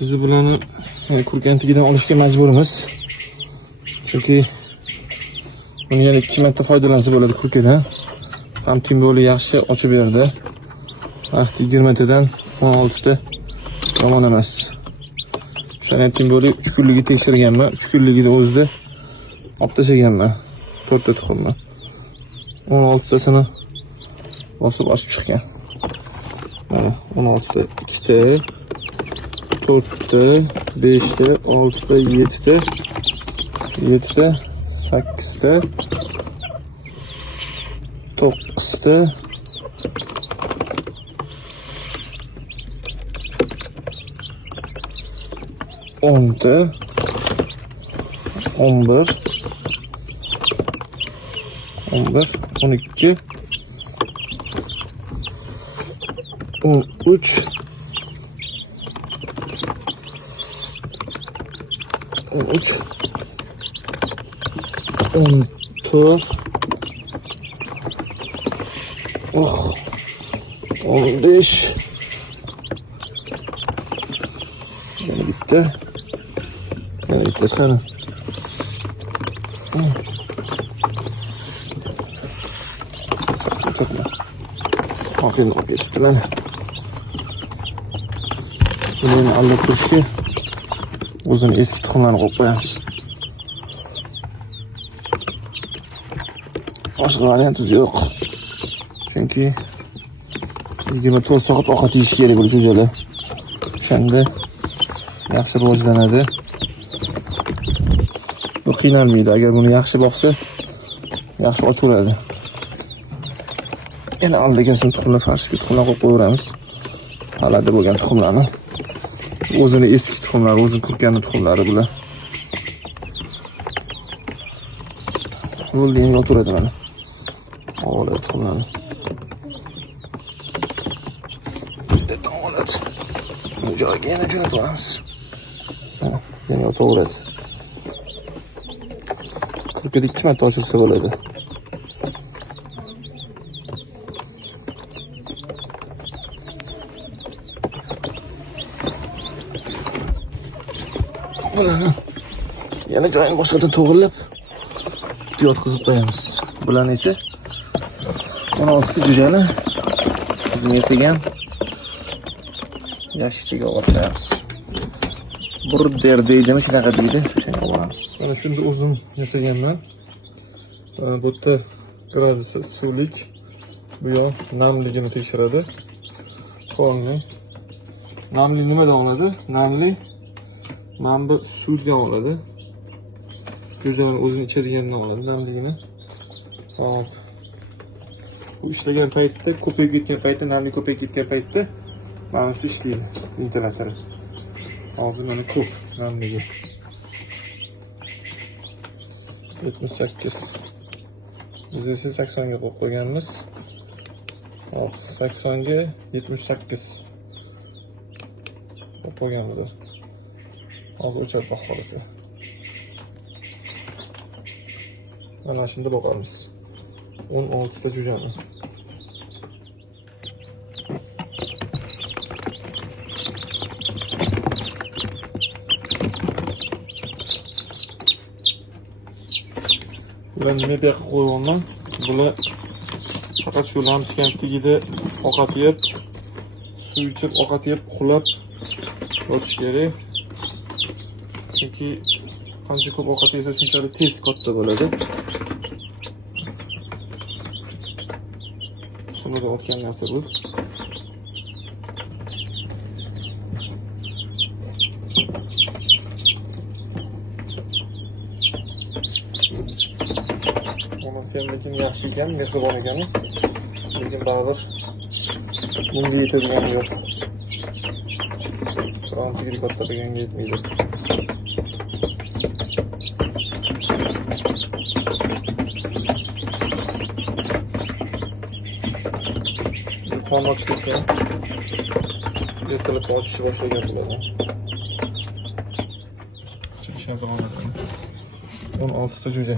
Biz bularni kurgantigidan olishga majburmiz. Chunki buni yana 2 marta foydalansa bo'ladi kurkadan. Ham timboli yaxshi ochib berdi. Vaqti 20 tadan 16 ta yomon emas. O'shani timboli 3 kunligi tekshirganman. 3 kunligida o'zida olib tashlaganman. 4 ta tuxumni. 16 tasini bosib ochib chiqqan. Mana 16 ta, 2 ta, 4 ta, 5 ta, 6 ta, 7 ta, 7 ta, 8 ta, 9 ta, 10 ta, 11, 12, 13, 14, 15, yana bitta, yana bittasi qani. Oqim olib ketibdi mana. Buni olib turishga o'zini eski tuxumlarni qo'yib qo'yamiz. Boshqa varianti yo'q. Chunki 24 soat ovqat yeyish kerak bu jo'jalar. O'shanda yaxshi rivojlanadi. Bu qiynalmaydi. Agar buni yaxshi boqsa, yaxshi ochaveradi. Yana oldigan tuxumlar farshga tuxumlar qo'yib qo'yamiz. Halada bo'lgan tuxumlarni. O'zini eski tuxumlari, o'zini kurganli tuxumlari bular. Bo'ldi, endi o'tiradi mana. Oladi tuxumlarni. Bitta oladi. Joyga yana jo'natamiz. Yana o'tiradi. Kurkada 2 marta ochilsa bo'ladi. Bularni yana joyini boshqadan to'g'rilab yotqizib qo'yamiz. Bularni esa 16 ta jo'jani o'zini yasagan yashikchaga o'rtamiz. Burder deydimi, shunaqa deydi. Shunga olamiz. Mana shunda o'zim yasaganman. Bu yerda gradus suvlik, bu yoq namligini tekshiradi. Qo'lni namli nimadan oladi? Namli mana bu suvdan oladi. Jo'jani o'zini ichadigandan oladi namligini. Hop. Bu ishlagan paytda, ko'payib ketgan paytda, namli ko'payib ketgan paytda mana shu ishlaydi, ventilatori. Hozir mana ko'p namligi. 78. Biz esa 80 ga qo'yib qo'yganmiz. Hop, 80 ga 78 qo'yib qo'yganmiz. Hozir o'chirib boqamiz. Mana shunda boqamiz. 16 ta jo'jani. Bularni nima buyoqqa qo'yganman? Bular faqat shu lampochkaning tagida ovqat yeb, suv ichib, ovqat yeb, uxlab yotish kerak. Chunki qancha ko'p ovqat yesa shunchalik tez katta bo'ladi. Shunga o'tgan narsa bu. Lekin yaxshi ekan, mehribon ekan. Lekin baribir bunga yetadigan yo'q. Bironta katta deganga yetmaydi. Tom ochib ketgan. Ertalab ochishni boshlagan bo'ladi. Chiqishgan zamonlarda 16 ta jo'ja.